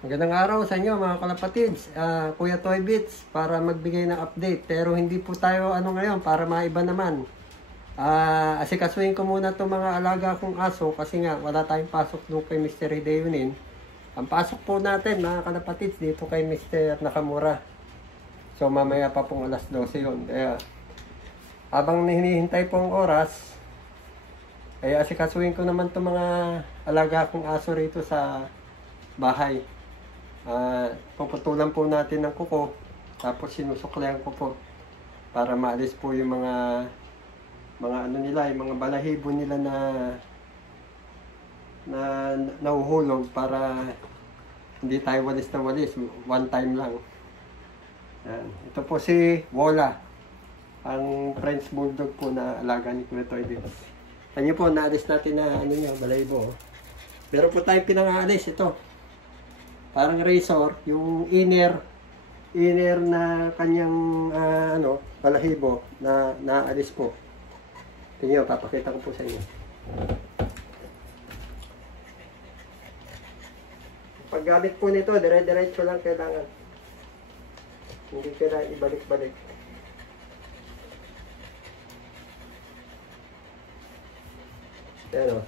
Magandang araw sa inyo mga kalapatids, Kuya Toy Bits para magbigay ng update. Pero hindi po tayo ngayon para maiba naman. Asikasuhin ko muna itong mga alaga kong aso kasi nga wala tayong pasok doon kay Mr. Hideyunin. Ang pasok po natin mga kalapatids dito kay Mr. Nakamura. So mamaya pa pong alas 12 yun. Kaya habang hinihintay po ang oras, ay asikasuhin ko naman itong mga alaga kong aso rito sa bahay. Puputulan po natin ng kuko, tapos sinusuklayan ko po para maalis po yung mga nila, yung mga balahibo nila na nahuhulog para hindi tayo walis na walis, one time lang. Yan. Ito po si Wola, ang French Bulldog po na alaga ni Kuya Toy Bits. Kanya po, naalis natin na balahibo. Meron po tayong pinang-aalis ito. Parang razor, yung inner na kanyang balahibo na naalis po. Tingnan, papakita ko po sa inyo. Paggamit po nito, dire-diretso lang kailangan. Hindi kailangan ibalik-balik. Ayan o.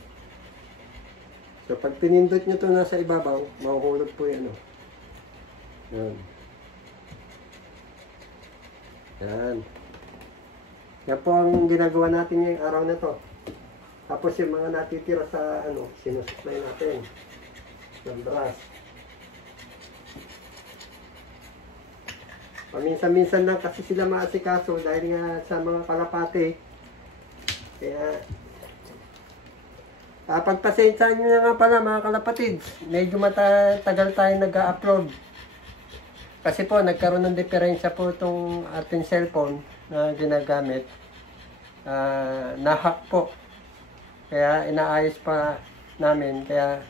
So, pag pinindot nyo ito nasa ibabaw, mahuhulog po yan. Yan. Yan. Yan po ang ginagawa natin ngayong araw na to. Tapos yung mga natitira sa sinusuklay natin. Ng brass. Paminsan-minsan lang kasi sila maasikaso dahil nga sa mga kalapate. Kaya pagpasensyahan nyo na nga pala mga kalapatids, medyo matagal tayo nag-upload. Kasi po nagkaroon ng diferensya po itong ating cellphone na ginagamit. Na-hack po. Kaya inaayos pa namin. Kaya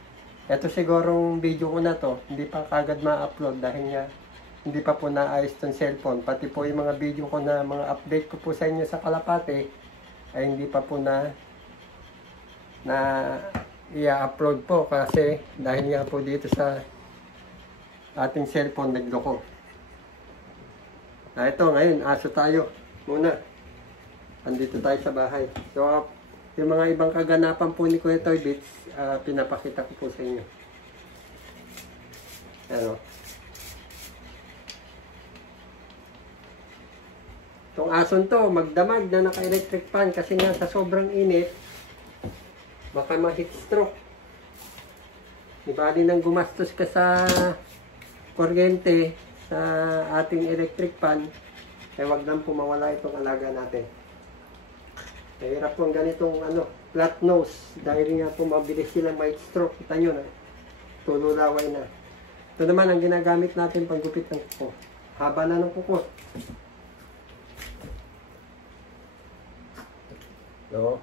ito sigurong video ko na to, hindi pa kagad ma-upload dahil nga hindi pa po naayos itong cellphone. Pati po yung mga video ko na mga update ko po sa inyo sa kalapate ay hindi pa po na i-upload po kasi dahil nga po dito sa ating cellphone nagloko. Ito ngayon, aso tayo muna. Andito tayo sa bahay. So, yung mga ibang kaganapan po ni Kuya Toy Bits, pinapakita ko po sa inyo. Ano? Itong ason to, magdamag na naka-electric fan kasi nga sa sobrang init, baka ma-heat stroke. Ibali nang gumastos ka sa kuryente sa ating electric fan, ay wag nang pumawala itong alaga natin. Mahirap pong ganitong flat nose dahil nga po mabilis silang ma-heat stroke. Kita nyo na, tululaway na. Ito naman ang ginagamit natin paggupit ng kuko. Haba na ng kuko. No?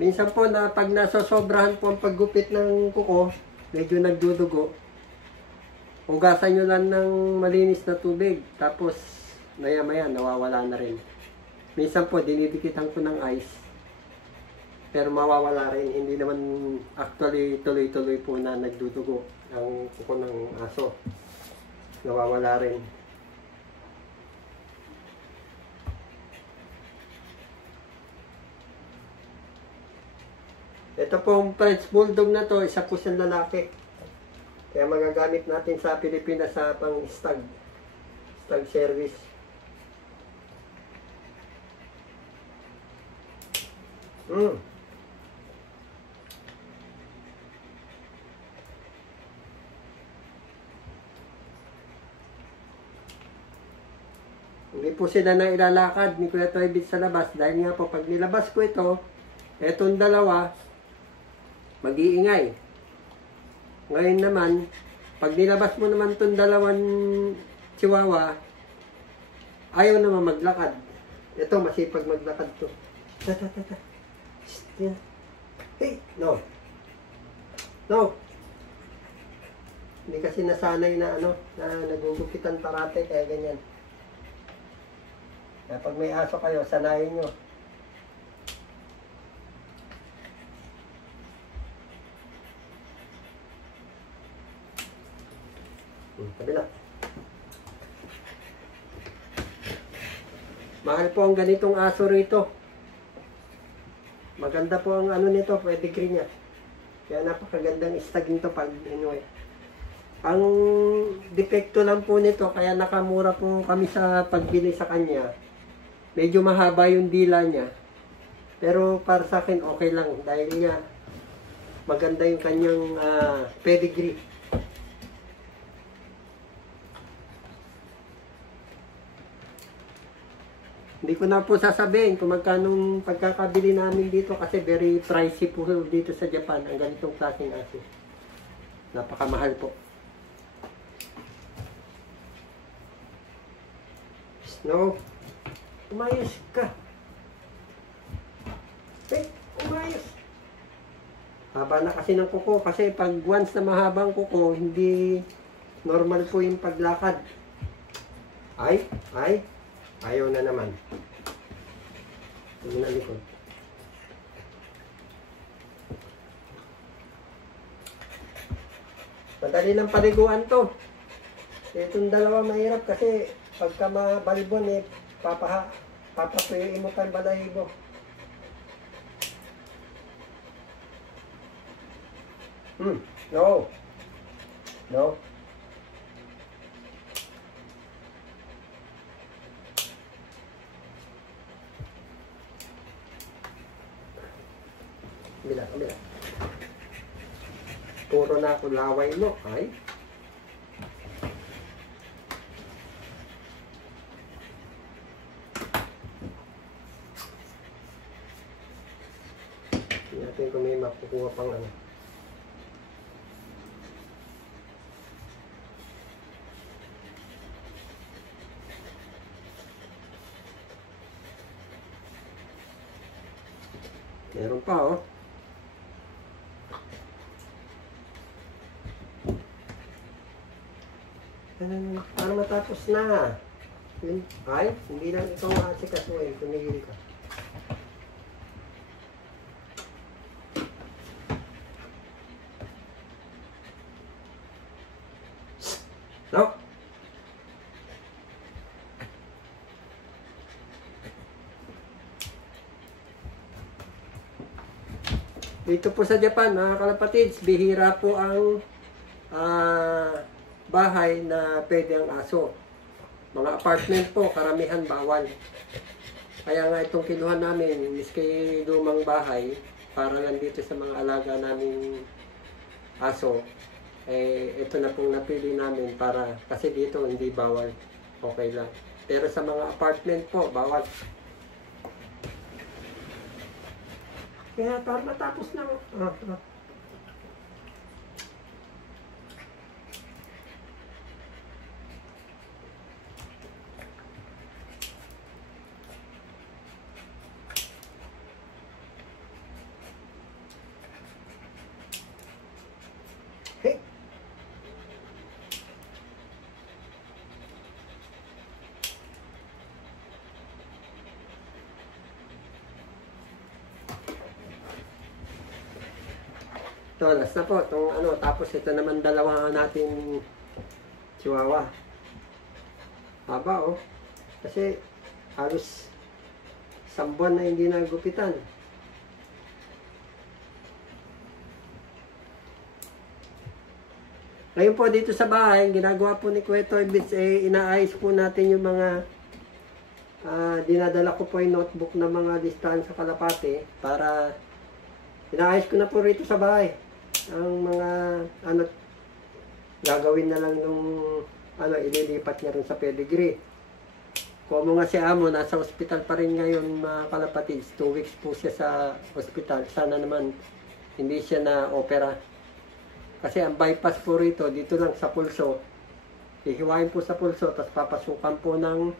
Minsan po na pag nasosobrahan po ang paggupit ng kuko, medyo nagdudugo, hugasan nyo lang ng malinis na tubig, tapos maya-maya nawawala na rin. Minsan po dinidikitan ko ng ice, pero mawawala rin. Hindi naman actually tuloy-tuloy po na nagdudugo ang kuko ng aso. Nawawala rin. Ito pong French Bulldog na to, isa po siyang lalaki. Kaya magagamit natin sa Pilipinas sa pang stag service. Hindi po sila na ilalakad ni Kuya Toy Bits sa labas dahil nga po pag nilabas ko ito, etong dalawa mag-iingay. Ngayon naman, pag nilabas mo naman itong dalawang chihuahua, ayaw naman maglakad. Ito, masipag maglakad to. Hey, no. No. Hindi kasi nasanay na ano, na nagugupitan parate, kaya ganyan. Kaya pag may aso kayo, sanayin nyo. Kabila. Mahal po ang ganitong aso rito. Maganda po ang ano nito, pedigree niya. Kaya napakagandang stag nito pag anyway. Ang depekto lang po nito, kaya nakamura po kami sa pagbili sa kanya. Medyo mahaba yung dila niya. Pero para sa akin okay lang dahil nga maganda yung kanyang pedigree. Hindi ko na po sasabihin kung magkano pagkakabili namin dito kasi very pricey po dito sa Japan ang ganitong klaseng aso. Napakamahal po. Snow, umayos ka. Umayos. Haba na kasi ng kuko kasi pag once na mahabang kuko, hindi normal po yung paglakad. Ayaw na naman. Hindi na likod. Madali ng paliguan to. Itong dalawa mahirap kasi pagka mabalibon papatuyuin mo pa ang balahibo. No. Kabila. Puro na ako laway mo. Hindi natin kung may makukuha pang ano. Meron pa oh. Para matapos na. Hindi lang ikaw maasikasuhin. Tumigil ka. No. Dito po sa Japan, mga kalapatids, bihira po ang bahay na pwede ang aso. Mga apartment po, karamihan bawal. Kaya nga itong kinuha namin, miski lumang bahay, para lang dito sa mga alaga naming aso, ito na pong napili namin para, kasi dito hindi bawal. Okay lang. Pero sa mga apartment po, bawal. Kaya para matapos na. Ito, last na po. Itong, tapos ito naman dalawa natin chihuahua. Haba oh. Kasi halos isang buwan na hindi nagupitan. Ngayon po dito sa bahay, ginagawa po ni Kuya Toybits, inaayos po natin yung mga dinadala ko po yung notebook na mga listahan sa Kalapate para inaayos ko na po rito sa bahay. Ang mga gagawin na lang nung ililipat niya rin sa pedigree. Como nga si Amo, nasa ospital pa rin ngayon mga Kalapatids. 2 weeks po siya sa ospital. Sana naman hindi siya na opera. Kasi ang bypass po rito, dito lang sa pulso. Hihiwain po sa pulso, tapos papasukan po ng,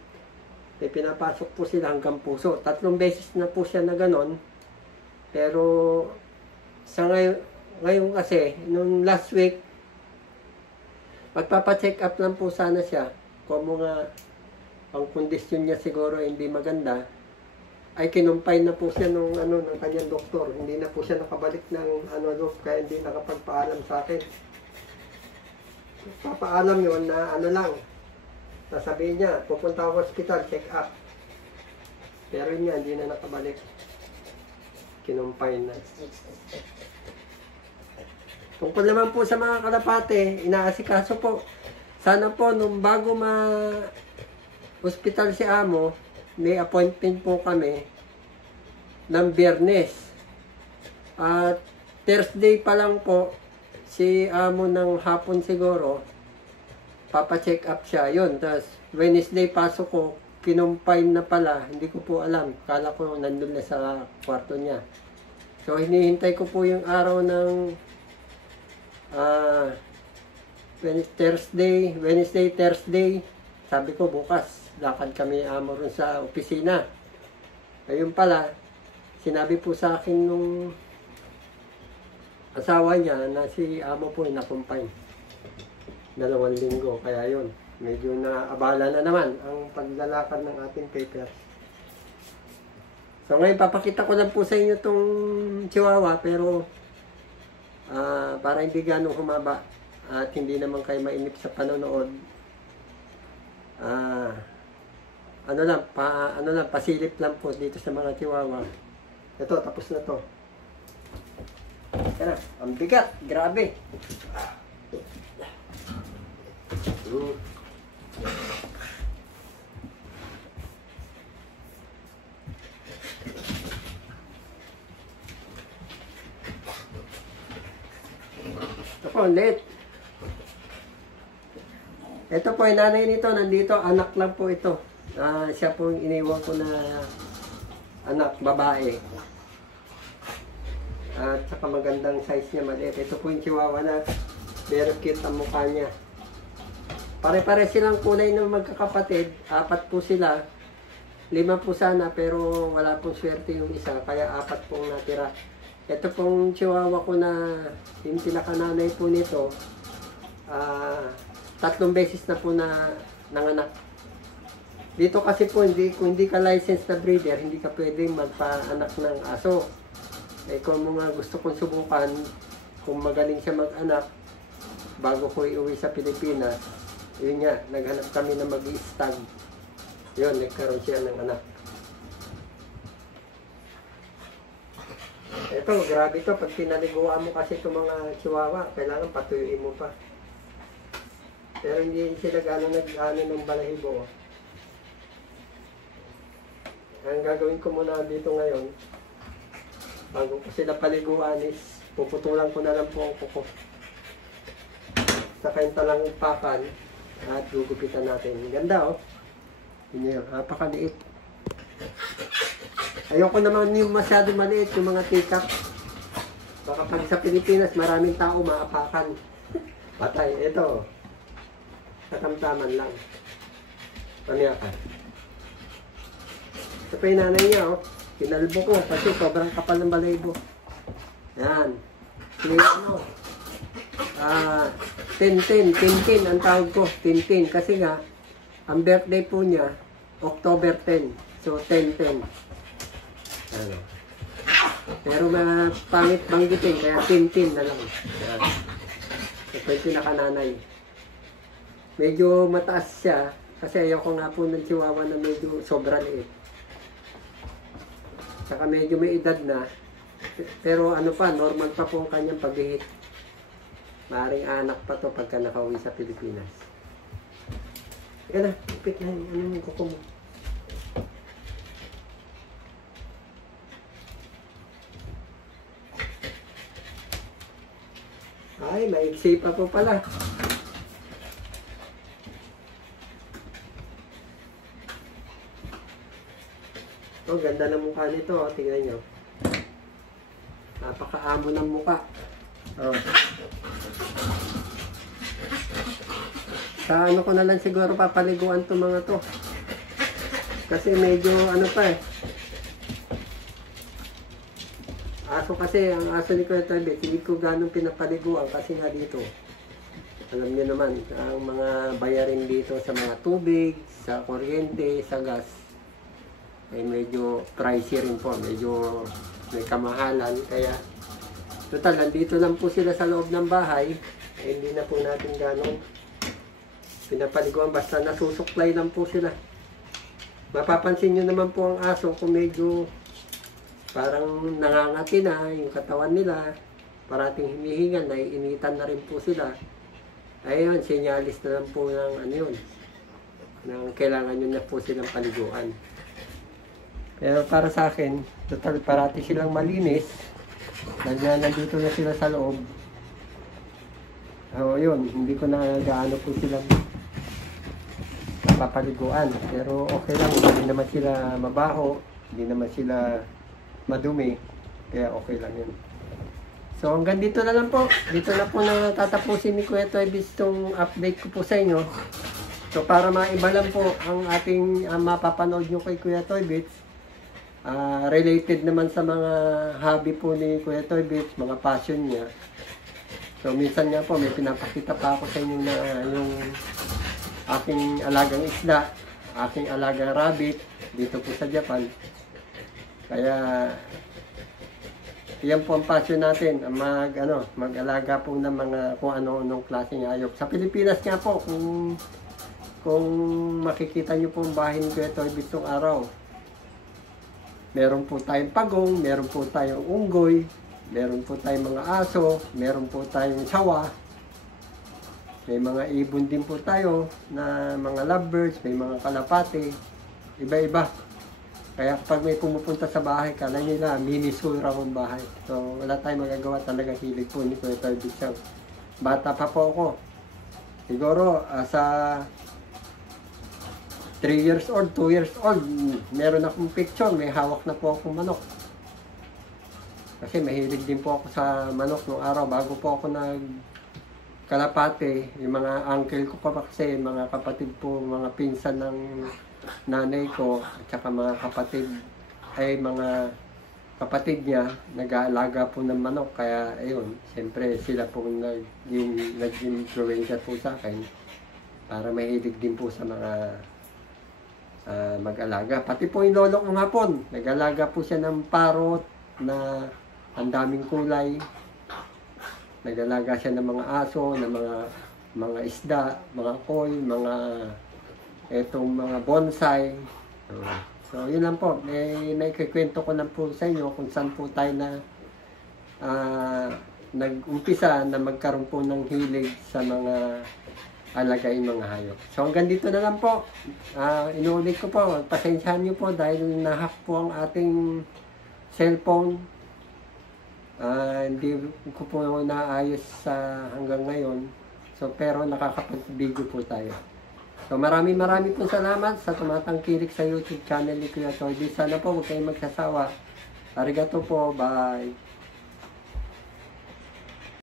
pinapasok po sila hanggang puso. 3 beses na po siya na ganon. Pero sa ngayon kasi, nung last week, Magpapacheck up lang po sana siya. Kung mga ang kondisyon niya siguro hindi maganda, ay kinumpay na po siya ng kanyang doktor. Hindi na po siya nakabalik ng kaya hindi nakapagpaalam sa akin. Papaalam yun na lang. Sasabihin niya, pupunta ako hospital, check up. Pero yun nga, hindi na nakabalik. Kinumpay na. Tungkol naman po sa mga kalapate, inaasikaso po. Sana po, nung bago hospital si Amo, may appointment po kami ng Biyernes. At Thursday pa lang po, si Amo ng hapon siguro, papacheck up siya. Yun, tapos Wednesday pasok ko, kinumpay na pala, hindi ko po alam. Kala ko nandun na sa kwarto niya. So, hinihintay ko po yung araw ng Wednesday, Thursday. Sabi ko bukas, lakad kami Amo rin sa opisina. Ayun pala, sinabi po sa akin nung asawa niya na si Amo po ay nakumpay. 2 linggo, kaya yun. Medyo naabala na naman ang paglalakad ng ating papers. So ngayon, papakita ko lang po sa inyo itong chihuahua, pero para hindi ganong humaba at hindi naman kayo mainip sa panonood. Pasilip lang po dito sa mga chihuahua. Ito, tapos na to. Yan na, ang bigat, grabe. Ito po, ulit. Ito po, yung nanay nito, nandito, anak lang po ito. Siya po yung iniwan ko na anak, babae. At saka magandang size niya, maliit. Ito po yung chihuahua na very cute ang mukha niya. Pare-pare silang kulay ng magkakapatid. 4 po sila. 5 po sana, pero wala pong swerte yung isa. Kaya 4 pong natira. Ito pong chihuahua ko na yung pinakananay po nito. 3 beses na po na nanganak. Dito kasi po, kung hindi ka licensed na breeder, hindi ka pwedeng magpa-anak ng aso. Kung mga gusto kong subukan, kung magaling siya mag-anak, bago ko iuwi sa Pilipinas, yun nga, naghanap kami na mag-i-stag. Yun, nagkaroon siya ng anak. Ito, grabe ito. Pag pinaliguan mo kasi itong mga chihuahua, kailangan patuyuin mo pa. Pero hindi sila gano'n ng balahibo. Ang gagawin ko muna dito ngayon, bago ko sila paliguan is, puputulan ko na lang po ang kuko. Saka yung talang upakan at gugupitan natin. Ganda oh. Yun yun, napakaliit. Ayoko naman yung masyado maliit, yung mga teacup. Baka pag sa Pilipinas, maraming tao maapakan. Patay, ito. Katamtaman lang. Pamiyakan. Ito pa yung nanay niya oh. Kinalbo ko kasi sobrang kapal ng balahibo. Yan. Ano? Tintin ang tawag ko. Tintin. Kasi nga, ang birthday po niya, October 10. So, 10-10. Ano. Pero pangit banggitin, kaya Tintin na lang. Yan. Ito yung pinakananay. Medyo mataas siya, kasi ayoko nga po ng chihuahua na medyo sobra liit. Saka medyo may edad na, pero ano pa, normal pa po ang kanyang paghihit. Maaaring anak pa to pagka nakauwi sa Pilipinas. Teka na, ipit na yung kuko mo. Ay, maiksi pa po pala. Oh, ganda ng mukha nito, oh. Tingnan nyo. Napakaamo ng mukha. Oh. Sa ano ko na lang siguro papaliguan to mga to. Kasi medyo ano pa eh. Aso kasi, ang aso ni Kuya Toybit, hindi ko ganong pinapaliguan kasi nga dito. Alam niyo naman, ang mga bayarin dito sa mga tubig, sa kuryente, sa gas, ay medyo pricey rin po. Medyo may kamahalan. Kaya, total, nandito lang po sila sa loob ng bahay. Hindi na po natin ganong pinapaliguan. Basta nasusuklay lang po sila. Mapapansin nyo naman po ang aso kung medyo parang nangangati na yung katawan nila. Parating hinihingal, naiinitan na rin po sila. Ayun, sinyalis na lang po ng ano yun. Nang kailangan nyo na po silang paliguan. Pero para sa akin, total parati silang malinis. Nandito na sila sa loob. O yun, hindi ko na gaano po silang napapaliguan. Pero okay lang, hindi naman sila mabaho, hindi naman sila madumi. Kaya okay lang yun. So hanggang dito na lang po. Dito na po na tatapusin ni Kuya Toybits itong update ko po sa inyo. So para maiba lang po ang ating mapapanood nyo kay Kuya Toybits. Related naman sa mga hobby po ni Kuya Toybits, mga passion niya. So minsan nga po may pinapakita pa ako sa inyo na yung aking alagang isda, aking alagang rabbit dito po sa Japan. Kaya yan po ang passion natin, mag-alaga po ng mga kung ano-anong klaseng hayop. Sa Pilipinas nga po, kung makikita nyo po ang bahay ni Kuya Toybits itong araw, meron po tayong pagong, meron po tayong unggoy, meron po tayong mga aso, meron po tayong sawa, may mga ibon din po tayo na mga lovebirds, may mga kalapate, iba-iba. Kaya kapag may pumupunta sa bahay, kala nila mini zoo raw ang bahay. So wala tayong magagawa, talaga hilig po ni Kuya Toybits siya. Bata pa po ako. Siguro sa 3 years old, 2 years old, meron akong picture, may hawak na po akong manok. Kasi mahilig din po ako sa manok nung araw bago po ako kalapate. Yung mga uncle ko pa kasi, mga kapatid po, mga pinsan ng nanay ko, at saka mga kapatid, ay mga kapatid niya, nag-aalaga po ng manok. Kaya ayun, siyempre sila po nag-influensya po sa akin para mahilig din po sa mga mag-alaga. Pati po yung lolo kong hapon, nag-alaga po siya ng parrot na ang daming kulay. Nag-alaga siya ng mga aso, ng mga isda, mga koi, mga bonsai. So yun lang po, naikikwento ko lang po sa inyo kung saan po tayo na nag-umpisa na magkaroon po ng hilig sa mga alagain mga hayop. So hanggang dito na lang po. Inuulit ko po, pasensyahan nyo po dahil nahack po ang ating cellphone. Hindi ko po naayos hanggang ngayon. So pero nakakapag-video po tayo. So maraming po salamat sa tumatangkilik sa YouTube channel ni Kuya Toybits. Sana po huwag kayong magsasawa. Arigato po, bye!